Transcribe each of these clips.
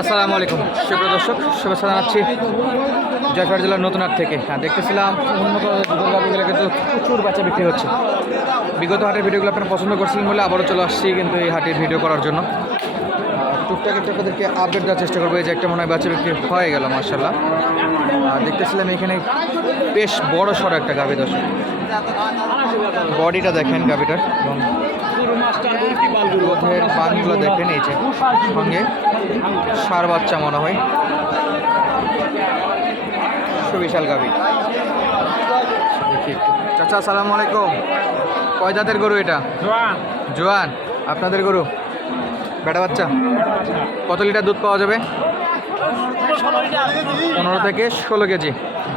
আসসালামু আলাইকুম। সুপ্রিয় দর্শক, শুভেচ্ছা জানাচ্ছি জয়ফার জেলার নতুন হাট থেকে। হ্যাঁ দেখতেছিলাম উন্নত দুধের কিন্তু প্রচুর বাচ্চা বিক্রি হচ্ছে। বিগত হাটের ভিডিওগুলো আপনারা পছন্দ করছিলেন বলে আবারও চলে আসছি কিন্তু এই হাটের ভিডিও করার জন্য। টুকটাক একটু আপনাদেরকে আপডেট দেওয়ার চেষ্টা করব। এই যে একটা মনে হয় বাচ্চা বিক্রি হয়ে গেল মার্শাল্লাহ আর দেখতেছিলাম এখানে বেশ বড় সড়ো একটা গাভি দর্শক। বডিটা দেখেন গাভিটার এবং দুধের পানগুলো দেখেন এই যে সঙ্গে সার বাচ্চা মনে হয়। সুবিশাল গাভি। দেখি একটু চাচা আসসালামু আলাইকুম। কয় জাতের গরু এটা? জোয়ান। আপনাদের গরু? বেটা বাচ্চা? কত লিটার দুধ পাওয়া যাবে? পনেরো থেকে ষোলো কেজি।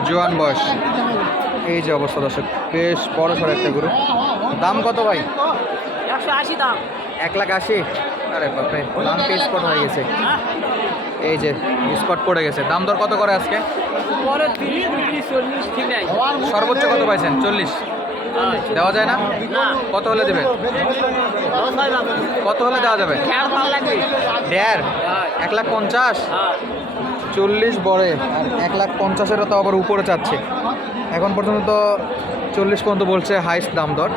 জোয়ান বয়স। এই যে অবস্থা দর্শক বেশ বড় সড়ো একটা গরু। দাম কত ভাই? একশো আশি দাম। এক লাখ আশি। আরে বাপরে, দাম পে স্পট হয়ে গেছে। এই যে স্পট পড়ে গেছে। দাম দর কত করে আজকে? সর্বোচ্চ কত পাইছেন? চল্লিশ। দেওয়া যায় না? কত হলে দেবেন কত হলে দেওয়া যাবে? দেড়। এক লাখ পঞ্চাশ? চল্লিশ বড়ে। আর এক লাখ পঞ্চাশেরও তো আবার উপরে চাচ্ছে। এখন পর্যন্ত চল্লিশ পর্যন্ত বলছে হাইস্ট দাম দর।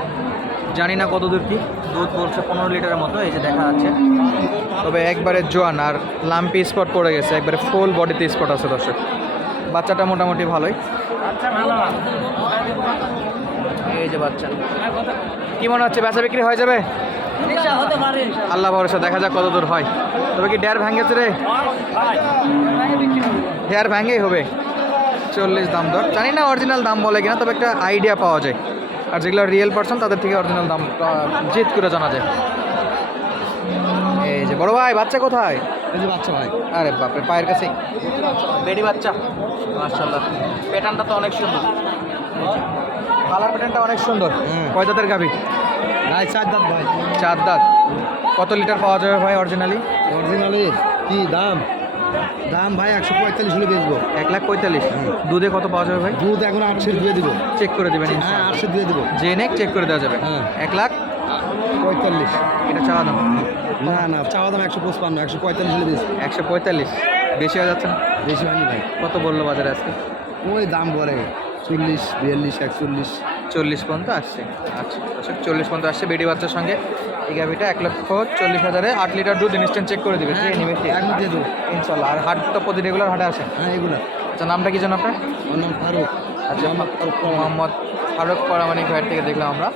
জানি না কত দূর কি। দুধ বলছে পনেরো লিটারের মতো এই যে দেখা যাচ্ছে। তবে একবারে জোয়ান আর লাম্পি স্পট পড়ে গেছে একবারে ফুল বডিতে স্পট আছে দর্শক। বাচ্চাটা মোটামুটি ভালোই। আচ্ছা এই যে বাচ্চা। কি মনে হচ্ছে বেচা বিক্রি হয়ে যাবে? আল্লাহ ভরসা দেখা যাক কত দূর হয়। তবে কি ডেয়ার ভেঙেছে রে? ডেয়ার ভেঙেই হবে। চল্লিশ দাম দর। জানি না অরিজিনাল দাম বলে কিনা তবে একটা আইডিয়া পাওয়া যায়। আর যেগুলো রিয়েল পার্সন তাদের থেকে অরিজিনাল দাম জিত করে জানা যায়। এই যে বড় ভাই বাচ্চা কোথায়? এই যে বাচ্চা ভাই। আরে বাপরে পায়ের কাছেই। বেডি বাচ্চা। মাশাল্লাহ প্যাটার্নটা তো অনেক সুন্দর। কালার প্যাটার্নটা অনেক সুন্দর। কয় দাঁতের গাভি? গাই চার দাঁত ভাই। চার দাঁত। কত লিটার পাওয়া যাবে ভাই অরিজিনালি অরিজিনালি কি দাম? দাম ভাই একশো পঁয়তাল্লিশ হলে বেচবো এক লাখ পঁয়তাল্লিশ। দুধে কত পাওয়া যাবে ভাই? দুধ এখন আটশো দিয়ে দিব। চেক করে দেবেন হ্যাঁ। আটশো দিয়ে দিব। যে নেক চেক করে দেওয়া যাবে। হ্যাঁ। এক লাখ? পঁয়তাল্লিশ। এটা চাওয়া দাম। না না চাওয়া দাম একশো পঁচপান্ন একশো পঁয়তাল্লিশ হলে বেচবো একশো পঁয়তাল্লিশ। বেশি হয়ে যাচ্ছে না? বেশি হয়নি ভাই। কত বলল বাজারে আজকে? ওই দাম বলে চল্লিশ বিয়াল্লিশ একচল্লিশ। চল্লিশ পর্যন্ত আসছে। আচ্ছা চল্লিশ পর্যন্ত আসছে বেডি বাচ্চার সঙ্গে। এই গাভিটা এক লক্ষ চল্লিশ হাজারে আট লিটার দুধ ইনস্ট্যান্ট চেক করে দিবে। যে নিবে সে। দিয়ে দেবো ইনশাল্লাহ। আর হাট তো প্রতি রেগুলার হাটে আসে। হ্যাঁ এগুলা। আচ্ছা নামটা কি জানো আপনার? নাম ফারুক। আচ্ছা মোহাম্মদ ফারুক পরামানিক ভাইয়ের থেকে দেখলাম আমরা।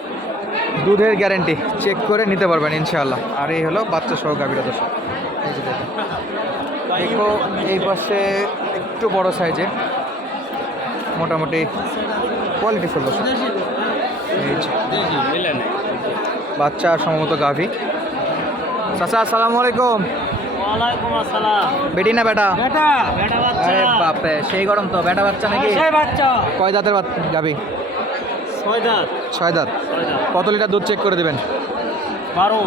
দুধের গ্যারেন্টি চেক করে নিতে পারবেন ইনশাআল্লাহ। আর এই হলো বাচ্চা সহ গাভীরা এই দেখো এই পাশে একটু বড় সাইজে মোটামুটি কোয়ালিটি ফুল যে। বাচ্চা আর সম্ভবত গাভী। চাচা আসসালামু আলাইকুম। ওয়ালাইকুম আসসালাম। বেটি না বেটা? বেটা বেটা বাচ্চা। আরে বাপরে সেই গরম তো বেটা বাচ্চা নাকি? সেই বাচ্চা। কয় দাঁতের গাভী? ছয় দাঁত। ছয় দাঁত। কত লিটার দুধ চেক করে দেবেন? বারো।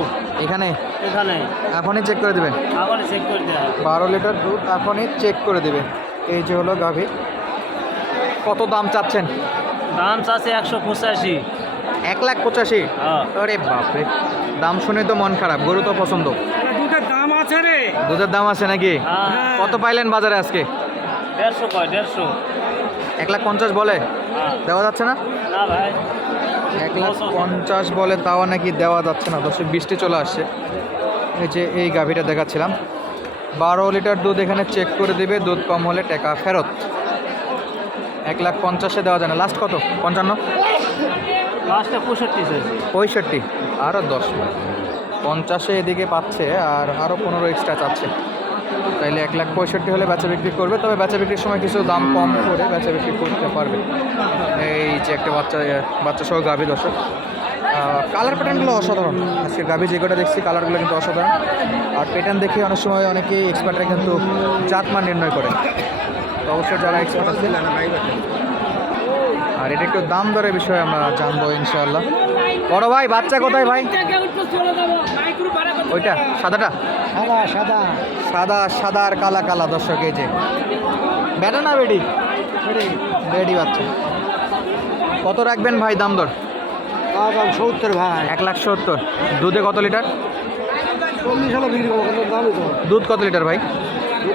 এখানে? এখানে। এখনই চেক করে দেবেন? আগে চেক করে দেয় বারো লিটার দুধ এখনই চেক করে দেবে এই যে হলো গাভী। কত দাম চাচ্ছেন? দাম চাচ্ছে একশো পঁচাশি। এক লাখ পঁচাশি। হ্যাঁ। আরে বাপরে। দাম শুনে তো মন খারাপ গরু তো পছন্দ। দুধের দাম আছে রে। দুধের দাম আছে নাকি? হ্যাঁ। কত পাইলেন বাজারে আজকে? দেড়শো কয় দেড়শো। এক লাখ পঞ্চাশ বলে? হ্যাঁ। দেওয়া যাচ্ছে না? না ভাই। এক লাখ পঞ্চাশ বলে তাও নাকি দেওয়া যাচ্ছে না। দশ বৃষ্টি চলে আসছে। এই যে এই গাভীটা দেখাচ্ছিলাম। বারো লিটার দুধ এখানে চেক করে দিবে। দুধ কম হলে টাকা ফেরত। এক লাখ পঞ্চাশে দেওয়া যায় না। লাস্ট কত? পঞ্চান্ন? পঁয়ষট্টি আরও দশ। পঞ্চাশে এদিকে পাচ্ছে আর আরও পনেরো এক্সট্রা চাচ্ছে। তাইলে এক লাখ পঁয়ষট্টি হলে বেচা বিক্রি করবে, তবে বেচা বিক্রির সময় কিছু দাম কম করে বেচা বিক্রি করতে পারবে। এই যে একটা বাচ্চা বাচ্চা সহ গাভী দর্শক। কালার প্যাটার্নগুলো অসাধারণ। আজকে গাভী যে কটা দেখছি কালারগুলো কিন্তু অসাধারণ। আর প্যাটার্ন দেখে অনেক সময় অনেকেই এক্সপার্টরা কিন্তু জাতমান নির্ণয় করে। তো অবশ্যই যারা এক্সপার্ট আছে আর এটা একটু দাম দরের বিষয়ে আমরা জানব ইনশাআল্লাহ। বড় ভাই বাচ্চা কোথায় ভাই? ওইটা সাদাটা? সাদা সাদা সাদা সাদা আর কালা কালা দর্শক এই যে। বেটা না বেডি? বেডি বাচ্চা। কত রাখবেন ভাই দাম দর? দাম সত্তর ভাই এক লাখ সত্তর। দুধে কত লিটার? দুধ কত লিটার ভাই?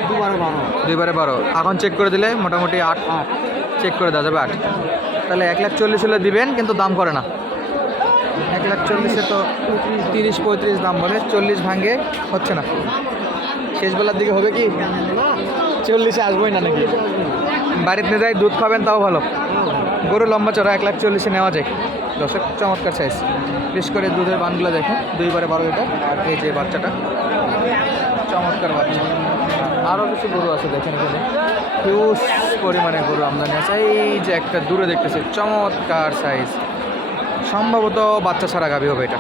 দুবারে বারো। দুইবারে বারো। এখন চেক করে দিলে মোটামুটি আট। চেক করে দেওয়া যাবে আট। তাহলে এক লাখ চল্লিশ হলে দিবেন, কিন্তু দাম করে না। এক লাখ চল্লিশে তো তিরিশ পঁয়ত্রিশ দাম বলে চল্লিশ ভাঙ্গে হচ্ছে না। শেষ বেলার দিকে হবে কি? চল্লিশে আসবোই না নাকি? বাড়িতে যাই, দুধ খাবেন, তাও ভালো। গরু লম্বা চড়া, এক লাখ চল্লিশে নেওয়া যায়। দর্শক, চমৎকার সাইজ বিশেষ করে দুধের বানগুলো দেখেন, দুইবারে বারো এটা আর এই যে বাচ্চাটা, চমৎকার বাচ্চা। আরও কিছু গরু আছে দেখেন এখানে। হিউজ পরিমাণে গরু আমদানি আছে। এই যে একটা দূরে দেখতেছি চমৎকার সাইজ সম্ভবত বাচ্চা ছাড়া গাভি হবে এটা।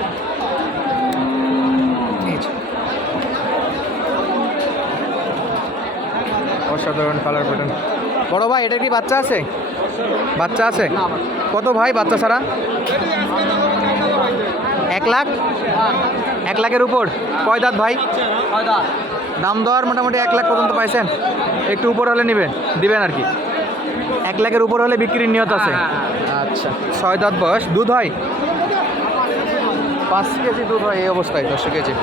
অসাধারণ কালার প্যাটার্ন বড় ভাই এটা কি বাচ্চা আছে? বাচ্চা আছে? কত ভাই বাচ্চা ছাড়া? এক লাখ? এক লাখের উপর। কয় দাঁত ভাই? দাম দেওয়ার মোটামুটি এক লাখ পর্যন্ত পাইছেন। একটু উপর হলে নেবেন দিবেন আর কি। এক লাখের উপর হলে বিক্রির নিয়ত আছে। আচ্ছা। ছয় দাঁত বয়স। দুধ হয়? পাঁচ কেজি দুধ হয় এই অবস্থায় দশ কেজি।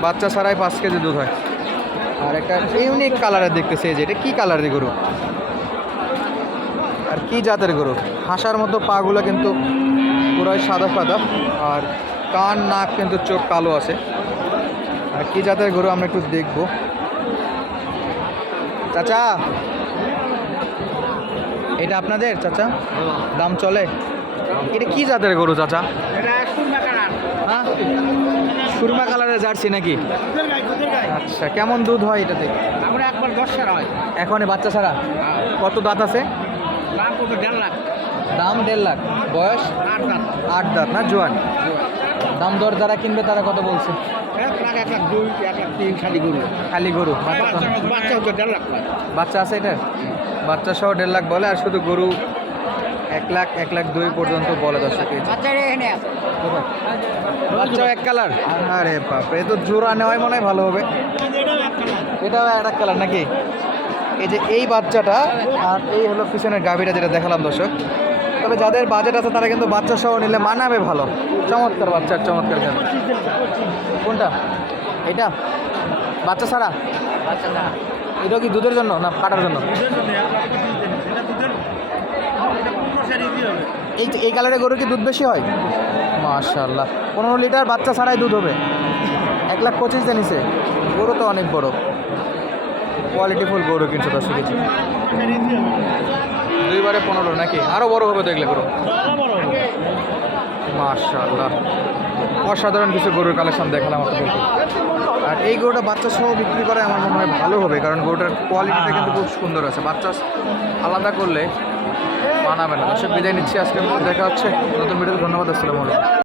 বাচ্চা ছাড়াই পাঁচ কেজি দুধ হয়। আর একটা ইউনিক কালারের দেখতেছে এই যে এটা কী কালারের গরু? আর কি জাতের গরু? হাসার মতো পাগুলো কিন্তু পুরাই সাদা সাদা আর কান নাক কিন্তু চোখ কালো আছে। কি জাতের গরু আমরা একটু দেখব। চাচা এটা আপনাদের চাচা? দাম চলে? এটা কি জাতের গরু চাচা? হ্যাঁ? সুরমা কালারের জার্সি নাকি? আচ্ছা কেমন দুধ হয় এটাতে? আমরা একবার দশ সারা হয়। এখন বাচ্চা ছাড়া? কত দাঁত আছে? দাম কত? দেড় লাখ। দাম দেড় লাখ। বয়স? আট আট দাঁত না জোয়ান। দাম দর যারা কিনবে তারা কত বলছে? এক লাখ এক লাখ দুই এক লাখ তিন খালি গরু। খালি গরু। বাচ্চা হচ্ছে দেড় লাখ বাচ্চা আছে এটা? বাচ্চা সহ দেড় লাখ বলে আর শুধু গরু এক লাখ এক লাখ দুই পর্যন্ত বলে দর্শক বাচ্চা এক কালার? আরে বাপরে এ তো জোড়া নেওয়াই মনে হয় ভালো হবে। এটাও এক কালার নাকি? এই যে এই বাচ্চাটা আর এই হলো পিছনের গাভীটা যেটা দেখালাম দর্শক। তবে যাদের বাজেট আছে তারা কিন্তু বাচ্চা সহ নিলে মানাবে ভালো। চমৎকার বাচ্চার চমৎকার কোনটা? এটা বাচ্চা ছাড়া? এটা কি দুধের জন্য না কাটার জন্য? এই এই কালারের গরু কি দুধ বেশি হয়? মাশাল্লাহ পনেরো লিটার বাচ্চা ছাড়াই দুধ হবে। এক লাখ পঁচিশ নিছে। গরু তো অনেক বড়। কোয়ালিটিফুল গরু কিনছো দশ কেজি দুইবারে পনেরো নাকি? আরও বড় হবে দেখলে গরু মাশাল্লাহ অসাধারণ কিছু গরুর কালেকশন দেখালাম আপনাদেরকে। আর এই গরুটা বাচ্চা সহ বিক্রি করে আমার মনে হয় ভালো হবে, কারণ গরুটার কোয়ালিটিটা কিন্তু খুব সুন্দর আছে। বাচ্চা আলাদা করলে মানাবে না। সে বিদায় নিচ্ছি। আজকে দেখা হচ্ছে। নতুন ভিডিও ধন্যবাদ। আসসালামু